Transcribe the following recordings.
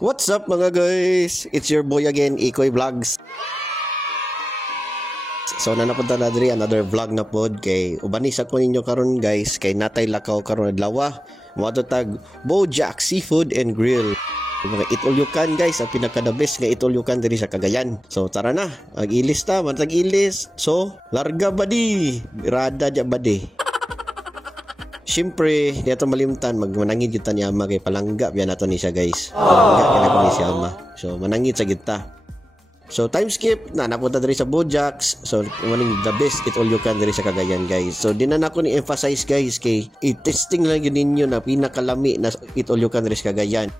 What's up mga guys? It's your boy again, Ikoy Vlogs. So nanapunta na diri another vlog na pod kay ubanisa ko ninyo karon guys kay natay lakaw karon adlaw. Moadto tag Bojack Seafood and Grill. Mga eat all you can guys, ang pinaka the best nga eat all you can diri sa Cagayan. So tara na, mag-ilis ta, matag-ilis. So larga badi, rada ja badi. Siyempre, dito malimtan, magmanangit yun ni ama kay palangga biya nato ni siya guys. Palangga kaya ko ni si ama. So manangit sa kita. So time skip na napunta diri sa Bojack's. So maning the best eat all you can diri sa Cagayan guys. So di na nako ni emphasize guys kay i-testing lang yun ninyo na pinakalami na eat all you can diri sa Cagayan.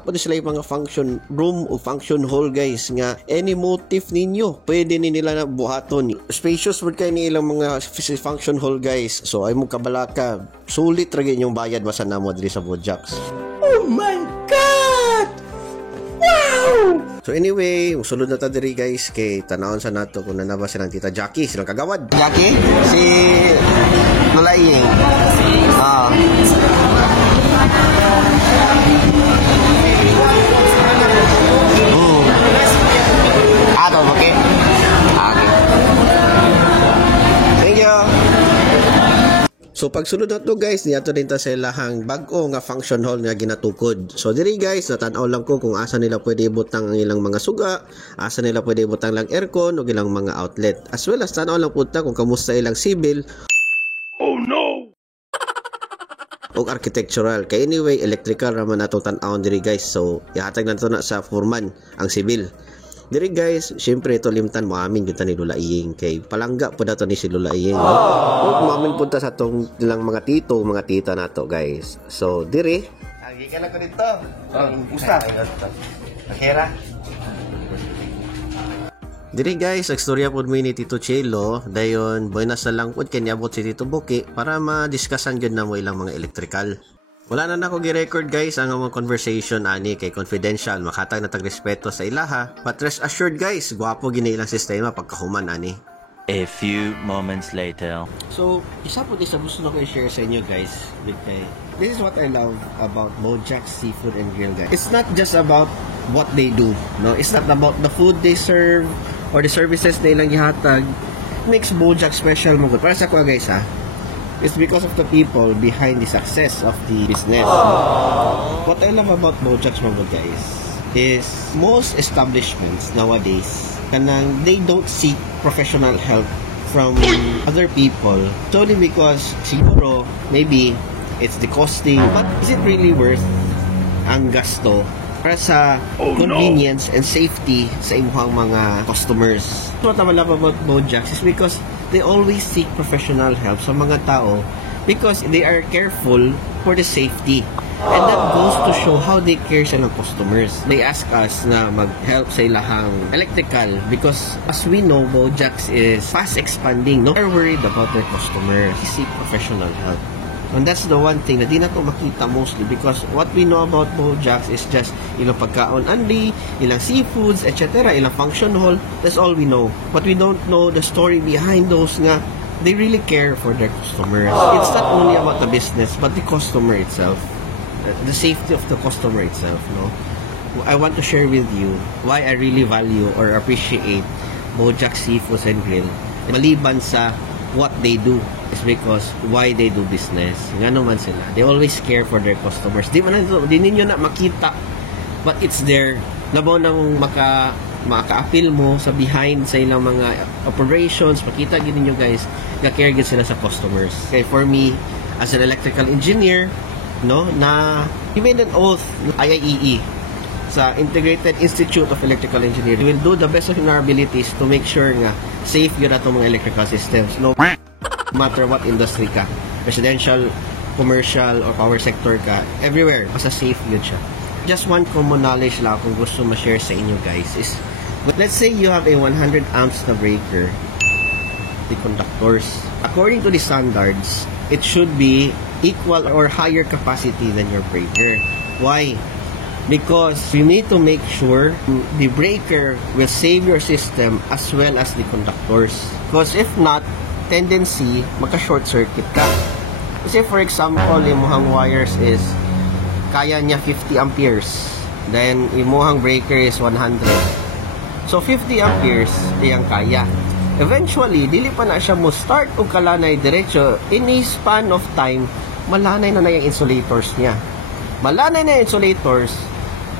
Pwede sila yung mga function room o function hall guys nga any motive ninyo pwede ni nila na buhaton. Spacious word kayo ni ilang mga function hall guys. So ay mo kabalaka sulit ra gyud yung bayad basta namo diri sa Bojack's. Oh my god! Wow! So anyway, sulod na ta diri guys kay tanawon sa nato kung nanaba silang tita Jackie, silang kagawad. Jackie si Lulaing. Okay. Thank you. So pagsulod na to guys, niyato din ta sa ilahang bag-o nga function hall nga ginatukod. So diri guys, natanaw lang ko kung asa nila pwede ibutang ang ilang mga suga, asa nila pwede ibutang lang aircon o ilang mga outlet. As well as tanaw lang punta kung kamusta ilang civil. Oh no. O architectural. Kay anyway, electrical raman nato tan-awon diri guys. So ihatag na to na sa foreman ang civil. Diri guys, syempre ito limtan mo amin yung ni Lulaing kay palangga po dato ni si Lulaing. No? Mamin punta sa tong ilang mga tito, mga tita nato guys. So diri, agi ka na ko dito. Usa. Akera. Diri guys, ekstorya pod mi ni Tito Chelo, dayon buenas na lang pod kanya abot si Tito Buki para ma-discussan gyud na mo ilang mga electrical. Wala na nako gi-record guys ang mga conversation ani kay confidential, makatag na tag respeto sa ilaha. But rest assured guys, gwapo gini ilang sistema pagkahuman ani. A few moments later. So, isa po isa gusto na ko i-share sa inyo guys. This is what I love about Bojack's Seafood and Grill guys. It's not just about what they do, no? It's not about the food they serve or the services na ilang gihatag. Makes Bojack special mo good. Para sa ko guys ha. It's because of the people behind the success of the business. What I love about Bojack's mga guys is most establishments nowadays kanang they don't seek professional help from other people solely because siguro maybe it's the costing, but is it really worth ang gasto para sa convenience and safety sa imuhang mga customers? What I love about Bojack's is because they always seek professional help sa mga tao because they are careful for the safety. And that goes to show how they care sa ng customers. They ask us na mag-help sa ilahang electrical because as we know, Bojack's is fast expanding. No? They're worried about their customers. They seek professional help. And that's the one thing na di na to makita mostly because what we know about Bojack's is just ilang pagkaon only, ilang seafoods, etc., ilang function hall. That's all we know. But we don't know the story behind those nga they really care for their customers. It's not only about the business but the customer itself. The safety of the customer itself, no? I want to share with you why I really value or appreciate Bojack's Seafood and Grill. Maliban sa what they do is because why they do business. Nga naman sila. They always care for their customers. Di ninyo na makita but it's there. Nabaw nang maka-appeal mo sa behind sa ilang mga operations. Makita gid ninyo guys, ga-care gid sila sa customers. Okay, for me as an electrical engineer, no, na he made an oath IIEE sa Integrated Institute of Electrical Engineering. We will do the best of our abilities to make sure nga safe yun ato mga electrical systems. No matter what industry ka, residential, commercial, or power sector ka, everywhere, basta safe yun siya. Just one common knowledge lang kung gusto ma-share sa inyo guys is, but let's say you have a 100 amps na breaker, the conductors, according to the standards, it should be equal or higher capacity than your breaker. Why? Because you need to make sure the breaker will save your system as well as the conductors. Because if not, tendency maka-short circuit ka. Kasi for example, yung muhang wires is kaya niya 50 amperes. Then, imuhang breaker is 100. So, 50 amperes, iyang kaya. Eventually, dili pa na siya mo start o kalanay diretso. In a span of time, malanay na yung insulators niya. Malanay na yung insulators,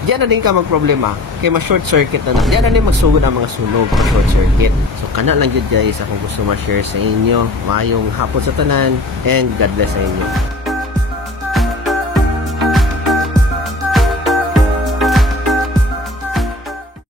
diyan na din ka magproblema. Kaya ma-short circuit na. Diyan na din magsugod ang mga sunog o short circuit. So, kana lang yun guys, akong gusto ma-share sa inyo. Mayong hapon sa tanan, and God bless sa inyo.